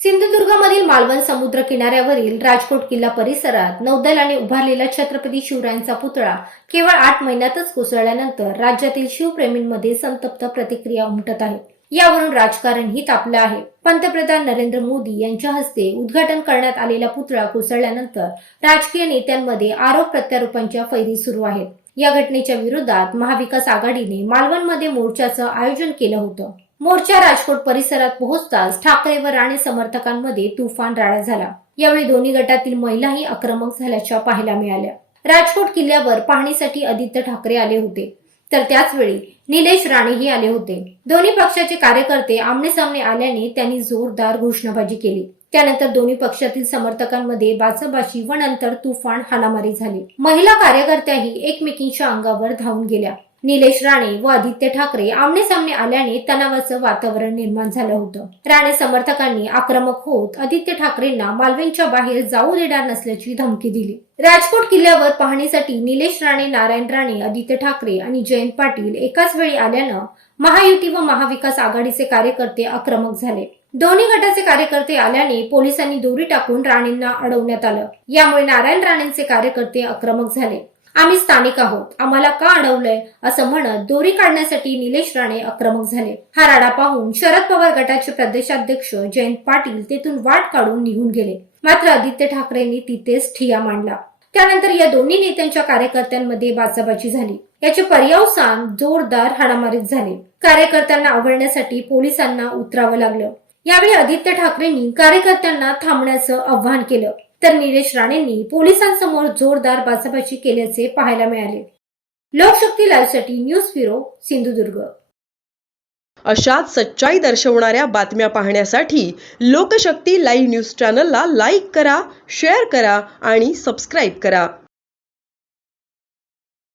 सिंधुदुर्गमधील मालवण समुद्र किनाऱ्यावरील राजकोट किल्ला परिसरात नौदलाने उभारलेला छत्रपती शिवरायांचा पुतळा केवळ आठ महिन्यातच कोसळल्यानंतर राज्यातील शिवप्रेमींमध्ये संतप्त प्रतिक्रिया उमटत आहेत यावरून राजकारणही तापलं आहे. पंतप्रधान नरेंद्र मोदी यांच्या हस्ते उद्घाटन करण्यात आलेला पुतळा कोसळल्यानंतर राजकीय नेत्यांमध्ये आरोप प्रत्यारोपांच्या फैरी सुरू आहेत. या घटनेच्या विरोधात महाविकास आघाडीने मालवणमध्ये मोर्चाचं आयोजन केलं होतं. मोर्चा राजकोट परिसरात पोहोचताच ठाकरे व राणे समर्थकांमध्ये तुफान राडा झाला. यावेळी दोन्ही गटातील महिलाही आक्रमक झाल्याच्या पाहायला मिळाल्या. राजकोट किल्ल्यावर पाहणीसाठी आदित्य ठाकरे आले होते. तर त्याचवेळी निलेश राणेही आले होते. दोन्ही पक्षाचे कार्यकर्ते आमने सामने आल्याने त्यांनी जोरदार घोषणाबाजी केली. त्यानंतर दोन्ही पक्षातील समर्थकांमध्ये बाचाबाची व नंतर तुफान हाणामारी झाली. महिला कार्यकर्त्याही एकमेकींच्या अंगावर धावून गेल्या. निलेश राणे व आदित्य ठाकरे आमने सामने आल्याने तणावाचं वातावरण निर्माण झालं होतं. राणे समर्थकांनी आक्रमक होत आदित्य ठाकरेंना मालवणच्या बाहेर जाऊ देणार नसल्याची धमकी दिली. राजकोट किल्ल्यावर पाहणीसाठी निलेश राणे नारायण राणे आदित्य ठाकरे आणि जयंत पाटील एकाच वेळी आल्यानं महायुती व महाविकास आघाडीचे कार्यकर्ते आक्रमक झाले. दोन्ही गटाचे कार्यकर्ते आल्याने पोलिसांनी दोरी टाकून राणेंना अडवण्यात आलं. यामुळे नारायण राणेंचे कार्यकर्ते आक्रमक झाले. आम्ही स्थानिक आहोत. आम्हाला का अडवलंय? असं म्हणत दोरी काढण्यासाठी निलेश राणे आक्रमक झाले. हा राडा पाहून शरद पवार गटाचे प्रदेशाध्यक्ष जयंत पाटील तेथून वाट काढून निघून गेले. मात्र आदित्य ठाकरेंनी तिथेच ठिया मांडला. त्यानंतर या दोन्ही नेत्यांच्या कार्यकर्त्यांमध्ये बाचाबाची झाली. याचे पर्यावसान जोरदार हाणामारीत झाले. कार्यकर्त्यांना आवडण्यासाठी पोलिसांना उतरावं लागलं. यावेळी आदित्य ठाकरेंनी कार्यकर्त्यांना थांबण्याचं आव्हान केलं. तर निलेश राणेंनी पोलिसांसमोर जोरदार बाचाबाची केल्याचे पाहायला मिळाले. लोकशक्ती लाईव्हसाठी न्यूज ब्युरो सिंधुदुर्ग. अशाच सच्चाई दर्शवणाऱ्या बातम्या पाहण्यासाठी लोकशक्ती लाईव्ह न्यूज चॅनलला लाईक करा शेअर करा आणि सबस्क्राईब करा.